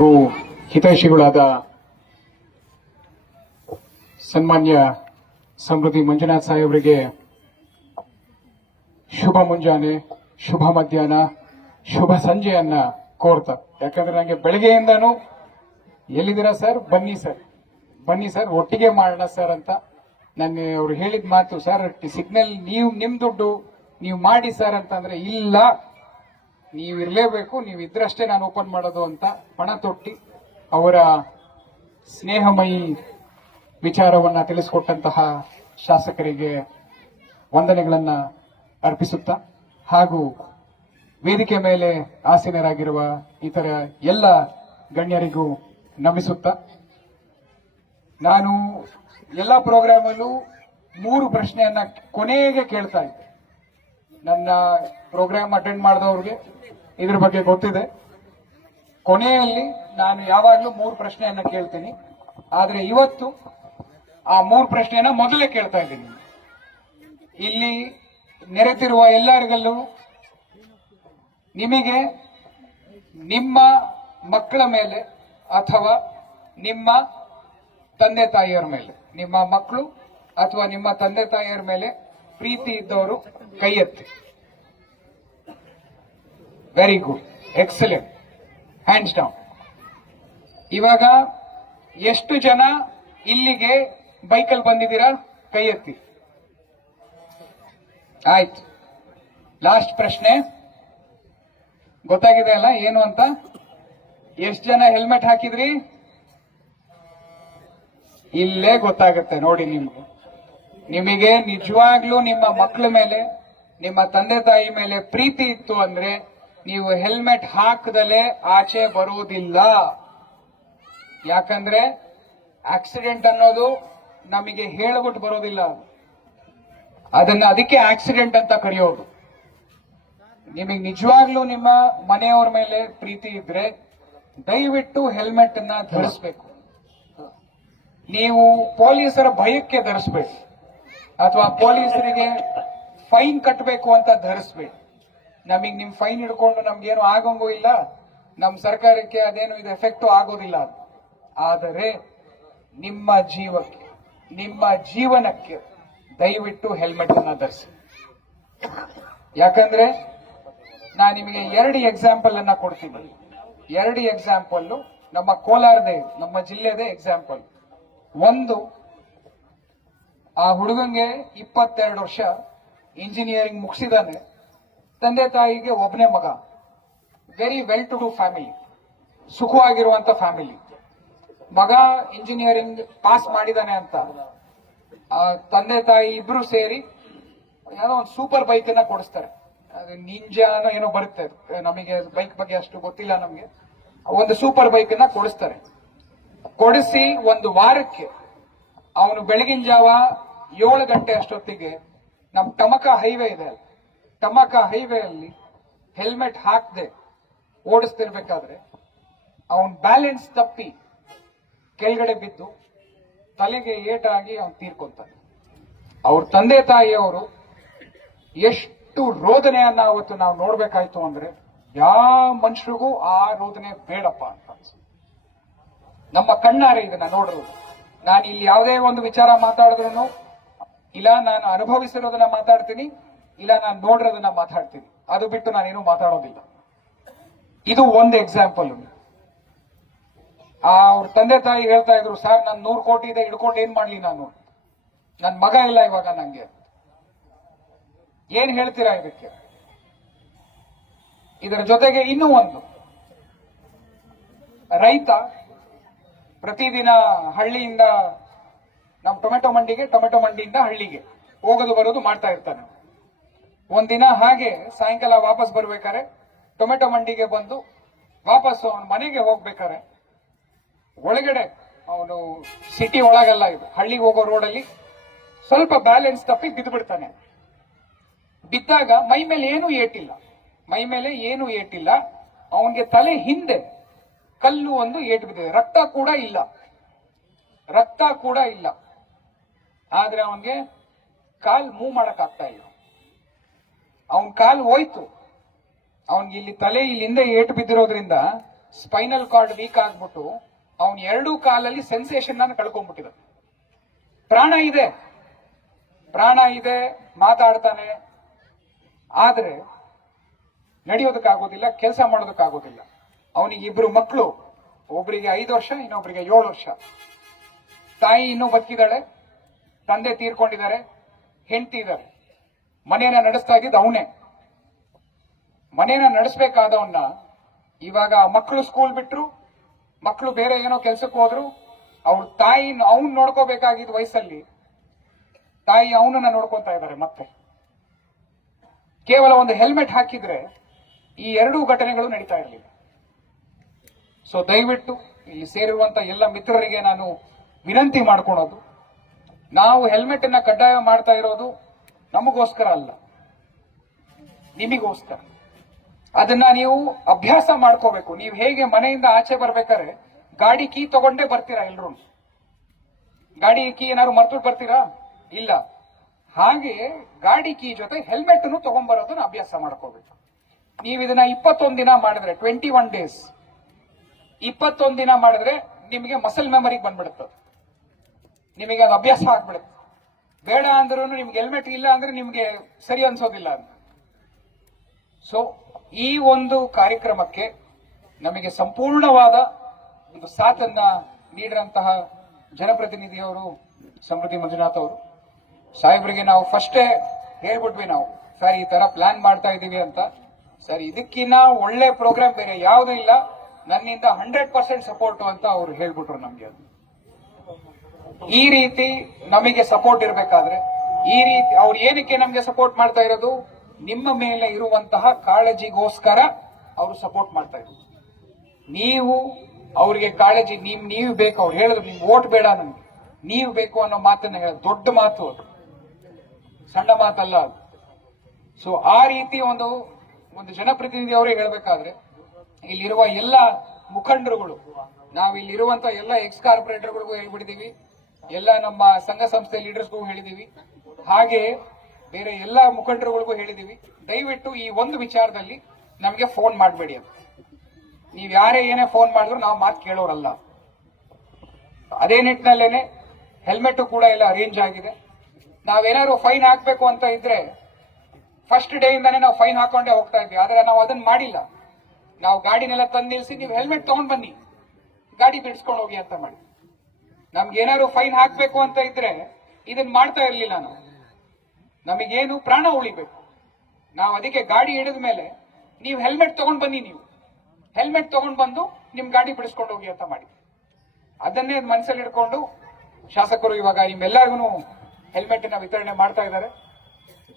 ಹಾಗೂ ಹಿತೈಷಿಗಳಾದ ಸನ್ಮಾನ್ಯ ಸಮೃದ್ಧಿ ಮಂಜುನಾಥ್ ಸಾಹೇಬರಿಗೆ ಶುಭ ಮುಂಜಾನೆ, ಶುಭ ಮಧ್ಯಾಹ್ನ, ಶುಭ ಸಂಜೆಯನ್ನ ಕೋರ್ತಾ. ಯಾಕಂದ್ರೆ ನನಗೆ ಬೆಳಗ್ಗೆಯಿಂದಾನು ಎಲ್ಲಿದ್ದೀರಾ ಸರ್, ಬನ್ನಿ ಸರ್, ಬನ್ನಿ ಸರ್, ಒಟ್ಟಿಗೆ ಮಾಡೋಣ ಸರ್ ಅಂತ ನಾನು ಅವ್ರು ಹೇಳಿದ ಮಾತು. ಸರ್ ಸಿಗ್ನಲ್ ನೀವು ನಿಮ್ ದುಡ್ಡು ನೀವು ಮಾಡಿ ಸರ್ ಅಂತಂದ್ರೆ, ಇಲ್ಲ ನೀವು ಇರಲೇಬೇಕು, ನೀವು ಇದ್ರಷ್ಟೇ ನಾನು ಓಪನ್ ಮಾಡೋದು ಅಂತ ಪಣ ತೊಟ್ಟಿ ಅವರ ಸ್ನೇಹಮಯಿ ವಿಚಾರವನ್ನ ತಿಳಿಸಿಕೊಟ್ಟಂತಹ ಶಾಸಕರಿಗೆ ವಂದನೆಗಳನ್ನ ಅರ್ಪಿಸುತ್ತಾ, ಹಾಗೂ ವೇದಿಕೆ ಮೇಲೆ ಆಸೀನರಾಗಿರುವ ಇತರ ಎಲ್ಲ ಗಣ್ಯರಿಗೂ ನಮಿಸುತ್ತಾ, ನಾನು ಎಲ್ಲ ಪ್ರೋಗ್ರಾಮಲ್ಲೂ 3 ಪ್ರಶ್ನೆಯನ್ನ ಕೊನೆಗೆ ಕೇಳ್ತಾ ಇದ್ದೆ. ನನ್ನ ಪ್ರೋಗ್ರಾಮ್ ಅಟೆಂಡ್ ಮಾಡಿದವ್ರಿಗೆ ಇದ್ರ ಬಗ್ಗೆ ಗೊತ್ತಿದೆ. ಕೊನೆಯಲ್ಲಿ ನಾನು ಯಾವಾಗಲೂ 3 ಪ್ರಶ್ನೆಯನ್ನ ಕೇಳ್ತೀನಿ. ಆದ್ರೆ ಇವತ್ತು ಆ 3 ಪ್ರಶ್ನೆಯನ್ನ ಮೊದಲೇ ಕೇಳ್ತಾ ಇದ್ದೀನಿ. ಇಲ್ಲಿ ನೆರೆತಿರುವ ಎಲ್ಲರಿಗಲ್ಲೂ ನಿಮಗೆ ನಿಮ್ಮ ಮಕ್ಕಳ ಮೇಲೆ ಅಥವಾ ನಿಮ್ಮ ತಂದೆ ತಾಯಿಯರ ಮೇಲೆ, ನಿಮ್ಮ ಮಕ್ಕಳು ಅಥವಾ ನಿಮ್ಮ ತಂದೆ ತಾಯಿಯರ ಮೇಲೆ ಪ್ರೀತಿ ಇದ್ದವರು ಕೈ ಎತ್ತಿ. Very good, excellent, hands down. ಇವಾಗ ಎಷ್ಟು ಜನ ಇಲ್ಲಿಗೆ ಬೈಕಲ್ಲಿ ಬಂದಿದ್ದೀರಾ? ಕೈ ಎತ್ತಿ. ಆಯ್ತು. ಲಾಸ್ಟ್ ಪ್ರಶ್ನೆ ಗೊತ್ತಾಗಿದೆ ಅಲ್ಲ ಏನು ಅಂತ? ಎಷ್ಟು ಜನ ಹೆಲ್ಮೆಟ್ ಹಾಕಿದ್ರಿ? ಇಲ್ಲೇ ಗೊತ್ತಾಗುತ್ತೆ ನೋಡಿ. ನಿಮಗೆ ನಿಜವಾಗ್ಲೂ ನಿಮ್ಮ ಮಕ್ಕಳ ಮೇಲೆ, ನಿಮ್ಮ ತಂದೆ ತಾಯಿ ಮೇಲೆ ಪ್ರೀತಿ ಇತ್ತು ಅಂದ್ರೆ ನೀವು ಹೆಲ್ಮೆಟ್ ಹಾಕದಲೇ ಆಚೆ ಬರುವುದಿಲ್ಲ. ಯಾಕಂದ್ರೆ ಆಕ್ಸಿಡೆಂಟ್ ಅನ್ನೋದು ನಮಗೆ ಹೇಳ್ಬಿಟ್ಟು ಬರೋದಿಲ್ಲ, ಅದಕ್ಕೆ ಆಕ್ಸಿಡೆಂಟ್ ಅಂತ ಕರೆಯೋದು. ನಿಮಗೆ ನಿಜವಾಗ್ಲೂ ನಿಮ್ಮ ಮನೆಯವರ ಮೇಲೆ ಪ್ರೀತಿ ಇದ್ರೆ ದಯವಿಟ್ಟು ಹೆಲ್ಮೆಟ್ ಅನ್ನ ಧರಿಸಬೇಕು. ನೀವು ಪೊಲೀಸರ ಭಯಕ್ಕೆ ಧರಿಸಬೇಕು ಅಥವಾ ಪೊಲೀಸರಿಗೆ ಫೈನ್ ಕಟ್ಟಬೇಕು ಅಂತ ಧರಿಸಬೇಕು. ನಮಗೆ ನಿಮ್ ಫೈನ್ ಹಿಡ್ಕೊಂಡು ನಮ್ಗೇನು ಆಗಂಗೂ ಇಲ್ಲ, ನಮ್ಮ ಸರ್ಕಾರಕ್ಕೆ ಅದೇನು ಇದು ಎಫೆಕ್ಟು ಆಗೋದಿಲ್ಲ. ಆದರೆ ನಿಮ್ಮ ಜೀವಕ್ಕೆ, ನಿಮ್ಮ ಜೀವನಕ್ಕೆ ದಯವಿಟ್ಟು ಹೆಲ್ಮೆಟ್ ಅನ್ನ ಧರಿಸಿ. ಯಾಕಂದ್ರೆ ನಾನು ನಿಮಗೆ 2 ಎಕ್ಸಾಂಪಲ್ ಅನ್ನ ಕೊಡ್ತೀನಿ. 2 ಎಕ್ಸಾಂಪಲ್ ನಮ್ಮ ಕೋಲಾರದೇ, ನಮ್ಮ ಜಿಲ್ಲೆದೇ ಎಕ್ಸಾಂಪಲ್. ಒಂದು, ಆ ಹುಡುಗಂಗೆ 22 ವರ್ಷ, ಇಂಜಿನಿಯರಿಂಗ್ ಮುಗಿಸಿದಾನೆ, ತಂದೆ ತಾಯಿಗೆ ಒಬ್ಬನೇ ಮಗ, very well to do family, ಸುಖವಾಗಿರುವಂತ ಫ್ಯಾಮಿಲಿ. ಮಗ ಇಂಜಿನಿಯರಿಂಗ್ ಪಾಸ್ ಮಾಡಿದಾನೆ ಅಂತ ತಂದೆ ತಾಯಿ ಇಬ್ರು ಸೇರಿ ಏನೋ ಒಂದು ಸೂಪರ್ ಬೈಕ್ ಅನ್ನ ಕೊಡಿಸ್ತಾರೆ. ಅದು ನಿಂಜಾನೋ ಏನೋ ಬರುತ್ತೆ, ನಮಗೆ ಬೈಕ್ ಬಗ್ಗೆ ಅಷ್ಟು ಗೊತ್ತಿಲ್ಲ ನಮಗೆ. ಒಂದು ಸೂಪರ್ ಬೈಕ್ ಅನ್ನ ಕೊಡಿಸ್ತಾರೆ. ಕೊಡಿಸಿ 1 ವಾರಕ್ಕೆ ಅವನು ಬೆಳಗಿನ ಜಾವ 7 ಗಂಟೆ ಅಷ್ಟೊತ್ತಿಗೆ ನಮ್ಮ ಟಮಕ ಹೈವೇ ಇದೆ, ಟಮಕ ಹೈವೇ ಅಲ್ಲಿ ಹೆಲ್ಮೆಟ್ ಹಾಕದೆ ಓಡಿಸ್ತಿರ್ಬೇಕಾದ್ರೆ ಅವನ್ ಬ್ಯಾಲೆನ್ಸ್ ತಪ್ಪಿ ಕೆಳಗಡೆ ಬಿದ್ದು ತಲೆಗೆ ಏಟಾಗಿ ಅವನು ತೀರ್ಕೊಂತಾನೆ. ಅವ್ರ ತಂದೆ ತಾಯಿಯವರು ಎಷ್ಟು ರೋದನೆಯನ್ನ ಅವತ್ತು ನಾವು ನೋಡ್ಬೇಕಾಯ್ತು ಅಂದ್ರೆ, ಯಾವ ಮನುಷ್ಯರಿಗೂ ಆ ರೋದನೆ ಬೇಡಪ್ಪ ಅಂತ ಅನ್ಸುತ್ತೆ. ನಮ್ಮ ಕಣ್ಣಾರೆ ಇದನ್ನ ನೋಡಿರೋದು. ನಾನು ಇಲ್ಲಿ ಯಾವುದೇ ಒಂದು ವಿಚಾರ ಮಾತಾಡಿದ್ರು ಇಲ್ಲ ನಾನು ಅನುಭವಿಸಿರೋದನ್ನ ಮಾತಾಡ್ತೀನಿ, ಇಲ್ಲ ನಾನು ನೋಡಿರೋದನ್ನ ಮಾತಾಡ್ತೀನಿ, ಅದು ಬಿಟ್ಟು ನಾನೇನು ಮಾತಾಡೋದಿಲ್ಲ. ಇದು ಒಂದು ಎಕ್ಸಾಂಪಲ್. ಅವ್ರ ತಂದೆ ತಾಯಿ ಹೇಳ್ತಾ ಇದ್ರು, ಸರ್ ನಾನು 100 ಕೋಟಿ ಇದೆ ಹಿಡ್ಕೊಂಡು ಏನ್ ಮಾಡ್ಲಿ, ನಾನು ನನ್ ಮಗ ಇಲ್ಲ ಇವಾಗ ನಂಗೆ, ಏನ್ ಹೇಳ್ತೀರಾ ಇದಕ್ಕೆ? ಇದರ ಜೊತೆಗೆ ಇನ್ನೂ ಒಂದು, ರೈತ ಪ್ರತಿದಿನ ಹಳ್ಳಿಯಿಂದ ನಮ್ಮ ಟೊಮೆಟೊ ಮಂಡಿಯಿಂದ ಹಳ್ಳಿಗೆ ಹೋಗೋದು ಬರೋದು ಮಾಡ್ತಾ ಇರ್ತಾನೆ. ಒಂದಿನ ಹಾಗೆ ಸಾಯಂಕಾಲ ವಾಪಸ್ ಬರ್ಬೇಕಾರೆ ಟೊಮೆಟೊ ಮಂಡಿಗೆ ಬಂದು ವಾಪಸ್ ಅವನ ಮನೆಗೆ ಹೋಗ್ಬೇಕಾರೆ ಒಳಗಡೆ, ಅವನು ಸಿಟಿ ಒಳಗಲ್ಲ, ಇದು ಹಳ್ಳಿಗೆ ಹೋಗೋ ರೋಡಲ್ಲಿ ಸ್ವಲ್ಪ ಬ್ಯಾಲೆನ್ಸ್ ತಪ್ಪಿ ಬಿದ್ದು ಬಿಡ್ತಾನೆ. ಬಿದ್ದಾಗ ಮೈ ಮೇಲೆ ಏನೂ ಏಟಿಲ್ಲ, ಅವನಿಗೆ ತಲೆ ಹಿಂದೆ ಕಲ್ಲು ಒಂದು ಏಟು ಬಿದ್ದಿದೆ, ರಕ್ತ ಕೂಡ ಇಲ್ಲ. ಆದ್ರೆ ಅವನಿಗೆ ಕಾಲ್ ಮೂವ್ ಮಾಡಕ್ ಆಗ್ತಾ ಇಲ್ಲ. ಅವನ್ ಕಾಲ್ ಹೋಯ್ತು, ಅವನ್ಗೆ ಇಲ್ಲಿ ತಲೆ ಇಲ್ಲಿಂದ ಏಟು ಬಿದ್ದಿರೋದ್ರಿಂದ ಸ್ಪೈನಲ್ ಕಾರ್ಡ್ ವೀಕ್ ಆಗ್ಬಿಟ್ಟು ಅವನ್ 2 ಕಾಲಲ್ಲಿ ಸೆನ್ಸೇಷನ್ ಅನ್ನು ಕಳ್ಕೊಂಡ್ಬಿಟ್ಟಿದ. ಪ್ರಾಣ ಇದೆ, ಮಾತಾಡ್ತಾನೆ, ಆದ್ರೆ ನಡೆಯೋದಕ್ಕಾಗೋದಿಲ್ಲ, ಕೆಲಸ ಮಾಡೋದಕ್ಕಾಗೋದಿಲ್ಲ. ಅವನಿಗೆ 2 ಮಕ್ಕಳು, ಒಬ್ಬರಿಗೆ 5 ವರ್ಷ, ಇನ್ನೊಬ್ಬರಿಗೆ 7 ವರ್ಷ. ತಾಯಿ ಇನ್ನೂ ಬದುಕಿದ್ದಾಳೆ, ತಂದೆ ತೀರ್ಕೊಂಡಿದ್ದಾರೆ, ಹೆಂಡತಿ ಇದ್ದಾರೆ. ಮನೆಯನ್ನ ನಡೆಸ್ತಾ ಇದ್ದಿದ್ದು ಅವನೇ. ಮನೆಯನ್ನ ನಡೆಸಬೇಕಾದವನ್ನ ಇವಾಗ ಮಕ್ಕಳು ಸ್ಕೂಲ್ ಬಿಟ್ರು, ಮಕ್ಕಳು ಬೇರೆ ಏನೋ ಕೆಲ್ಸಕ್ಕೆ ಹೋದ್ರು, ಅವ್ರ ತಾಯಿ ಅವನ್ ನೋಡ್ಕೋಬೇಕಾಗಿದ್ದ ವಯಸ್ಸಲ್ಲಿ ತಾಯಿ ಅವನನ್ನ ನೋಡ್ಕೊಂತಾ ಇದ್ದಾರೆ. ಮತ್ತೆ ಕೇವಲ ಒಂದು ಹೆಲ್ಮೆಟ್ ಹಾಕಿದ್ರೆ ಈ 2 ಘಟನೆಗಳು ನಡೀತಾ ಇರಲಿಲ್ಲ. ಸೊ ದಯವಿಟ್ಟು ಇಲ್ಲಿ ಸೇರಿರುವಂತ ಎಲ್ಲ ಮಿತ್ರರಿಗೆ ನಾನು ವಿನಂತಿ ಮಾಡ್ಕೊಳೋದು, ನಾವು ಹೆಲ್ಮೆಟ್ ಅನ್ನ ಕಡ್ಡಾಯ ಮಾಡ್ತಾ ಇರೋದು ನಮಗೋಸ್ಕರ ಅಲ್ಲ, ನಿಮಗೋಸ್ಕರ. ಅದನ್ನ ನೀವು ಅಭ್ಯಾಸ ಮಾಡ್ಕೋಬೇಕು. ನೀವು ಹೇಗೆ ಮನೆಯಿಂದ ಆಚೆ ಬರ್ಬೇಕಾದ್ರೆ ಗಾಡಿ ಕೀ ತಗೊಂಡೇ ಬರ್ತೀರಾ? ಎಲ್ರು ಗಾಡಿ ಕೀ ಏನಾದ್ರು ಮರ್ತು ಬರ್ತೀರಾ? ಇಲ್ಲ. ಹಾಗೆ ಗಾಡಿ ಕೀ ಜೊತೆ ಹೆಲ್ಮೆಟ್ ಅನ್ನು ತಗೊಂಡ್ಬರೋದನ್ನ ಅಭ್ಯಾಸ ಮಾಡ್ಕೋಬೇಕು. ನೀವು ಇದನ್ನ 21 ದಿನ ಮಾಡಿದ್ರೆ, 21 ಡೇಸ್ 21 ದಿನ ಮಾಡಿದ್ರೆ ನಿಮಗೆ ಮಸಲ್ ಮೆಮರಿಗೆ ಬಂದ್ಬಿಡುತ್ತೆ. ನಿಮಗೆ ಅದು ಅಭ್ಯಾಸ ಆಗ್ಬಿಡುತ್ತೆ. ಬೇಡ ಅಂದ್ರೂ ನಿಮ್ಗೆ ಹೆಲ್ಮೆಟ್ ಇಲ್ಲ ಅಂದ್ರೆ ನಿಮ್ಗೆ ಸರಿ ಅನ್ಸೋದಿಲ್ಲ ಅಂತ. ಸೊ ಈ ಒಂದು ಕಾರ್ಯಕ್ರಮಕ್ಕೆ ನಮಗೆ ಸಂಪೂರ್ಣವಾದ ಒಂದು ಸಾಥನ್ನ ನೀಡಿದಂತಹ ಜನಪ್ರತಿನಿಧಿಯವರು ಸಮೃದ್ಧಿ ಮಂಜುನಾಥ್ ಅವರು, ಸಾಹೇಬ್ರಿಗೆ ನಾವು ಫಸ್ಟೇ ಹೇಳ್ಬಿಟ್ವಿ, ನಾವು ಸರ್ ಈ ತರ ಪ್ಲಾನ್ ಮಾಡ್ತಾ ಇದೀವಿ ಅಂತ. ಸರ್ ಇದಕ್ಕಿನ್ನ ಒಳ್ಳೆ ಪ್ರೋಗ್ರಾಮ್ ಬೇರೆ ಯಾವುದೂ ಇಲ್ಲ, ನನ್ನಿಂದ 100% ಸಪೋರ್ಟ್ ಅಂತ ಅವರು ಹೇಳ್ಬಿಟ್ರು ನಮ್ಗೆ. ಅದು ಈ ರೀತಿ ನಮಗೆ ಸಪೋರ್ಟ್ ಇರಬೇಕಾದ್ರೆ, ಈ ರೀತಿ ಅವ್ರು ಏನಕ್ಕೆ ನಮ್ಗೆ ಸಪೋರ್ಟ್ ಮಾಡ್ತಾ ಇರೋದು, ನಿಮ್ಮ ಮೇಲೆ ಇರುವಂತಹ ಕಾಳಜಿಗೋಸ್ಕರ ಅವರು ಸಪೋರ್ಟ್ ಮಾಡ್ತಾ ಇರೋದು. ನೀವು ಅವ್ರಿಗೆ ಕಾಳಜಿ, ನೀವು ಬೇಕು, ಅವ್ರು ಹೇಳಿದ್ರು ನೀವು ವೋಟ್ ಬೇಡ ನನ್ಗೆ, ನೀವು ಬೇಕು ಅನ್ನೋ ಮಾತನ್ನ ಹೇಳ, ದೊಡ್ಡ ಮಾತು ಅದು, ಸಣ್ಣ ಮಾತಲ್ಲ ಅದು. ಸೊ ಆ ರೀತಿ ಒಂದು ಜನಪ್ರತಿನಿಧಿ ಅವರೇ ಹೇಳ್ಬೇಕಾದ್ರೆ ಇಲ್ಲಿರುವ ಎಲ್ಲ ಮುಖಂಡರುಗಳು, ನಾವು ಇಲ್ಲಿರುವಂತ ಎಲ್ಲ ಎಕ್ಸ್ ಕಾರ್ಪೊರೇಟರ್ಗಳಿಗೂ ಹೇಳ್ಬಿಟ್ಟಿದೀವಿ, ಎಲ್ಲ ನಮ್ಮ ಸಂಘ ಸಂಸ್ಥೆ ಲೀಡರ್ಸ್ಗೂ ಹೇಳಿದೀವಿ, ಹಾಗೆ ಬೇರೆ ಎಲ್ಲ ಮುಖಂಡರುಗಳಿಗೂ ಹೇಳಿದೀವಿ. ದಯವಿಟ್ಟು ಈ ಒಂದು ವಿಚಾರದಲ್ಲಿ ನಮಗೆ ಫೋನ್ ಮಾಡಬೇಡಿ ಅಂತ. ನೀವು ಯಾರೇ ಏನೇ ಫೋನ್ ಮಾಡಿದ್ರು ನಾವು ಮಾತು ಕೇಳೋರಲ್ಲ. ಅದೇ ನಿಟ್ಟಿನಲ್ಲೇನೆ ಹೆಲ್ಮೆಟ್ ಕೂಡ ಎಲ್ಲ ಅರೇಂಜ್ ಆಗಿದೆ. ನಾವೇನಾದ್ರು ಫೈನ್ ಹಾಕ್ಬೇಕು ಅಂತ ಇದ್ರೆ ಫಸ್ಟ್ ಡೇ ಇಂದಾನೆ ನಾವು ಫೈನ್ ಹಾಕೊಂಡೇ ಹೋಗ್ತಾ ಇದ್ವಿ. ಆದ್ರೆ ನಾವು ಅದನ್ನ ಮಾಡಿಲ್ಲ. ನಾವು ಗಾಡಿನೆಲ್ಲ ತಂದು ನಿಲ್ಸಿ ನೀವು ಹೆಲ್ಮೆಟ್ ತಗೊಂಡ್ ಬನ್ನಿ, ಗಾಡಿ ಬಿಡಿಸ್ಕೊಂಡು ಹೋಗಿ ಅಂತ ಮಾಡಿ. ನಮ್ಗೆ ಏನಾದ್ರು ಫೈನ್ ಹಾಕ್ಬೇಕು ಅಂತ ಇದ್ರೆ ಇದನ್ನ ಮಾಡ್ತಾ ಇರ್ಲಿಲ್ಲ ನಾವು. ನಮಗೇನು ಪ್ರಾಣ ಉಳಿಬೇಕು, ನಾವು ಅದಕ್ಕೆ ಗಾಡಿ ಹಿಡಿದ ಮೇಲೆ ನೀವು ಹೆಲ್ಮೆಟ್ ತಗೊಂಡ್ ಬನ್ನಿ, ನೀವು ಹೆಲ್ಮೆಟ್ ತಗೊಂಡ್ ಬಂದು ನಿಮ್ ಗಾಡಿ ಬಿಡಿಸ್ಕೊಂಡು ಹೋಗಿ ಅಂತ ಮಾಡಿ. ಅದನ್ನೇ ಮನಸ್ಸಲ್ಲಿ ಇಟ್ಕೊಂಡು ಶಾಸಕರು ಇವಾಗ ನಿಮ್ಮೆಲ್ಲರಿಗೂ ಹೆಲ್ಮೆಟ್ ನ ವಿತರಣೆ ಮಾಡ್ತಾ ಇದ್ದಾರೆ.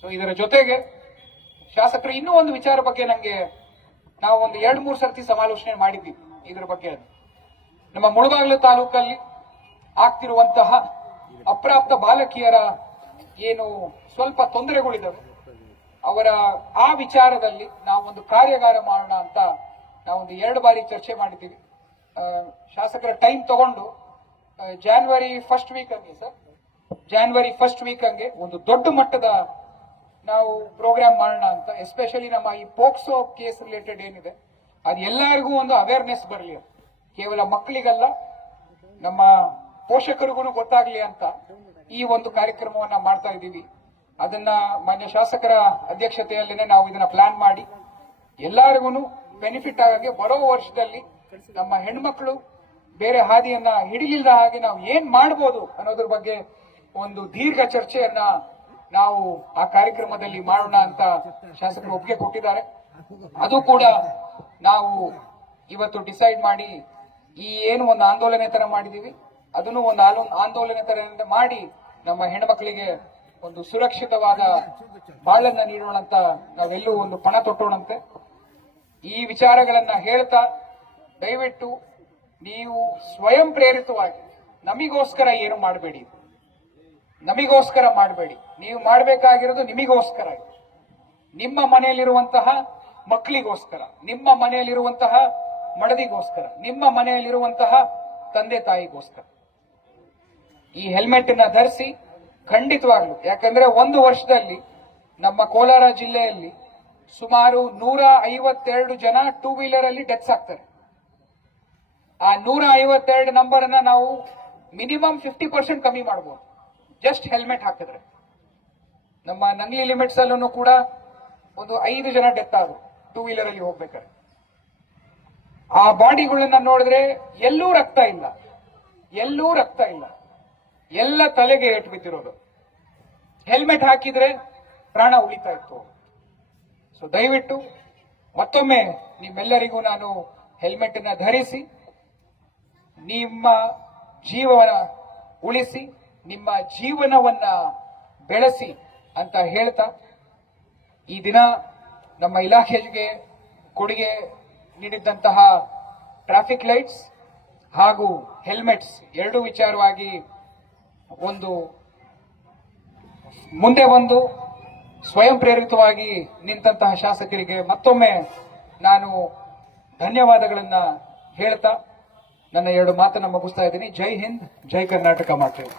ಸೊ ಇದರ ಜೊತೆಗೆ ಶಾಸಕರು ಇನ್ನೂ ಒಂದು ವಿಚಾರ ಬಗ್ಗೆ ನಾವು ಒಂದು 2-3 ಸರ್ತಿ ಸಮಾಲೋಚನೆ ಮಾಡಿದ್ವಿ ಇದ್ರ ಬಗ್ಗೆ. ನಮ್ಮ ಮುಳಬಾಗಿಲು ತಾಲೂಕಲ್ಲಿ ಆಗ್ತಿರುವಂತಹ ಅಪ್ರಾಪ್ತ ಬಾಲಕಿಯರ ಏನು ಸ್ವಲ್ಪ ತೊಂದರೆಗಳಿದ್ದಾವೆ, ಅವರ ಆ ವಿಚಾರದಲ್ಲಿ ನಾವೊಂದು ಕಾರ್ಯಾಗಾರ ಮಾಡೋಣ ಅಂತ ನಾವೊಂದು 2 ಬಾರಿ ಚರ್ಚೆ ಮಾಡಿದ್ದೀವಿ. ಶಾಸಕರ ಟೈಮ್ ತಗೊಂಡು ಜಾನ್ವರಿ ಫಸ್ಟ್ ವೀಕ್ ಹಂಗೆ ಒಂದು ದೊಡ್ಡ ಮಟ್ಟದ ನಾವು ಪ್ರೋಗ್ರಾಮ್ ಮಾಡೋಣ ಅಂತ. ಎಸ್ಪೆಷಲಿ ನಮ್ಮ ಈ ಪೋಕ್ಸೋ ಕೇಸ್ ರಿಲೇಟೆಡ್ ಏನಿದೆ ಅದು ಎಲ್ಲರಿಗೂ ಒಂದು ಅವೇರ್ನೆಸ್ ಬರಲಿ, ಕೇವಲ ಮಕ್ಕಳಿಗಲ್ಲ ನಮ್ಮ ಪೋಷಕರಿಗೂ ಗೊತ್ತಾಗ್ಲಿ ಅಂತ ಈ ಒಂದು ಕಾರ್ಯಕ್ರಮವನ್ನ ಮಾಡ್ತಾ ಇದ್ದೀವಿ. ಅದನ್ನ ಮಾನ್ಯ ಶಾಸಕರ ಅಧ್ಯಕ್ಷತೆಯಲ್ಲೇನೆ ನಾವು ಇದನ್ನ ಪ್ಲಾನ್ ಮಾಡಿ ಎಲ್ಲರಿಗೂ ಬೆನಿಫಿಟ್ ಆಗಿ ಬರೋ ವರ್ಷದಲ್ಲಿ ನಮ್ಮ ಹೆಣ್ಮಕ್ಳು ಬೇರೆ ಹಾದಿಯನ್ನ ಹಿಡಿಲಿಲ್ಲದ ಹಾಗೆ ನಾವು ಏನ್ ಮಾಡ್ಬೋದು ಅನ್ನೋದ್ರ ಬಗ್ಗೆ ಒಂದು ದೀರ್ಘ ಚರ್ಚೆಯನ್ನ ನಾವು ಆ ಕಾರ್ಯಕ್ರಮದಲ್ಲಿ ಮಾಡೋಣ ಅಂತ ಶಾಸಕರು ಒಪ್ಪಿಗೆ ಕೊಟ್ಟಿದ್ದಾರೆ. ಅದು ಕೂಡ ನಾವು ಇವತ್ತು ಡಿಸೈಡ್ ಮಾಡಿ ಈ ಏನು ಒಂದು ಆಂದೋಲನೆ ತರ ಮಾಡಿದೀವಿ ಅದನ್ನು ಒಂದು ಆಂದೋಲನೆ ತರ ಮಾಡಿ ನಮ್ಮ ಹೆಣ್ಮಕ್ಳಿಗೆ ಒಂದು ಸುರಕ್ಷಿತವಾದ ಬಾಳನ್ನ ನೀಡೋಣ ಅಂತ ನಾವೆಲ್ಲೂ ಒಂದು ಪಣ ತೊಟ್ಟೋಣಂತೆ. ಈ ವಿಚಾರಗಳನ್ನ ಹೇಳ್ತಾ ದಯವಿಟ್ಟು ನೀವು ಸ್ವಯಂ ಪ್ರೇರಿತವಾಗಿ ನಮಿಗೋಸ್ಕರ ಏನು ಮಾಡಬೇಡಿ, ನೀವು ಮಾಡಬೇಕಾಗಿರೋದು ನಿಮಗೋಸ್ಕರ, ನಿಮ್ಮ ಮನೆಯಲ್ಲಿರುವಂತಹ ಮಕ್ಕಳಿಗೋಸ್ಕರ, ನಿಮ್ಮ ಮನೆಯಲ್ಲಿರುವಂತಹ ಮಡದಿಗೋಸ್ಕರ, ನಿಮ್ಮ ಮನೆಯಲ್ಲಿರುವಂತಹ ತಂದೆ ತಾಯಿಗೋಸ್ಕರ. ಈ ಹೆಲ್ಮೆಟ್ ಅನ್ನ ಧರಿಸಿ ಖಂಡಿತವಾಗ್ಲು, ಯಾಕಂದ್ರೆ ಒಂದು ವರ್ಷದಲ್ಲಿ ನಮ್ಮ ಕೋಲಾರ ಜಿಲ್ಲೆಯಲ್ಲಿ ಸುಮಾರು 152 ಜನ 2 ವೀಲರ್ ಅಲ್ಲಿ ಡೆತ್ಸ್ ಆಗ್ತಾರೆ. ಆ 152 ನಂಬರ್ ಅನ್ನ ನಾವು ಮಿನಿಮಮ್ 50% ಕಮ್ಮಿ ಮಾಡಬಹುದು ಜಸ್ಟ್ ಹೆಲ್ಮೆಟ್ ಹಾಕಿದ್ರೆ. ನಮ್ಮ ನಂಗ್ಲಿ ಲಿಮಿಟ್ಸ್ ಅಲ್ಲೂ ಕೂಡ ಒಂದು 5 ಜನ ಡೆತ್ ಆದ್ರು ಟೂ ವೀಲರ್ ಅಲ್ಲಿ ಹೋಗ್ಬೇಕಾದ್ರೆ. ಆ ಬಾಡಿಗಳನ್ನ ನೋಡಿದ್ರೆ ಎಲ್ಲೂ ರಕ್ತ ಇಲ್ಲ, ಎಲ್ಲ ತಲೆಗೆ ಏಟು ಬಿದ್ದಿರೋದು. ಹೆಲ್ಮೆಟ್ ಹಾಕಿದ್ರೆ ಪ್ರಾಣ ಉಳಿತಾ ಇತ್ತು. ಸೊ ದಯವಿಟ್ಟು ಮತ್ತೊಮ್ಮೆ ನಿಮ್ಮೆಲ್ಲರಿಗೂ ನಾನು ಹೆಲ್ಮೆಟ್ ಅನ್ನ ಧರಿಸಿ, ನಿಮ್ಮ ಜೀವನ ಉಳಿಸಿ, ನಿಮ್ಮ ಜೀವನವನ್ನ ಬೆಳೆಸಿ ಅಂತ ಹೇಳ್ತಾ, ಈ ದಿನ ನಮ್ಮ ಇಲಾಖೆಗೆ ಕೊಡುಗೆ ನೀಡಿದ್ದಂತಹ ಟ್ರಾಫಿಕ್ ಲೈಟ್ಸ್ ಹಾಗೂ ಹೆಲ್ಮೆಟ್ಸ್ ಎರಡೂ ವಿಚಾರವಾಗಿ ಮುಂದೆ ಬಂದು ಸ್ವಯಂ ಪ್ರೇರಿತವಾಗಿ ನಿಂತಹ ಶಾಸಕರಿಗೆ ಮತ್ತೊಮ್ಮೆ ನಾನು ಧನ್ಯವಾದಗಳನ್ನ ಹೇಳ್ತಾ ನನ್ನ 2 ಮಾತನ್ನ ಮುಗಿಸ್ತಾ ಇದ್ದೀನಿ. ಜೈ ಹಿಂದ್, ಜೈ ಕರ್ನಾಟಕ ಮಾಡ್ತೇವೆ.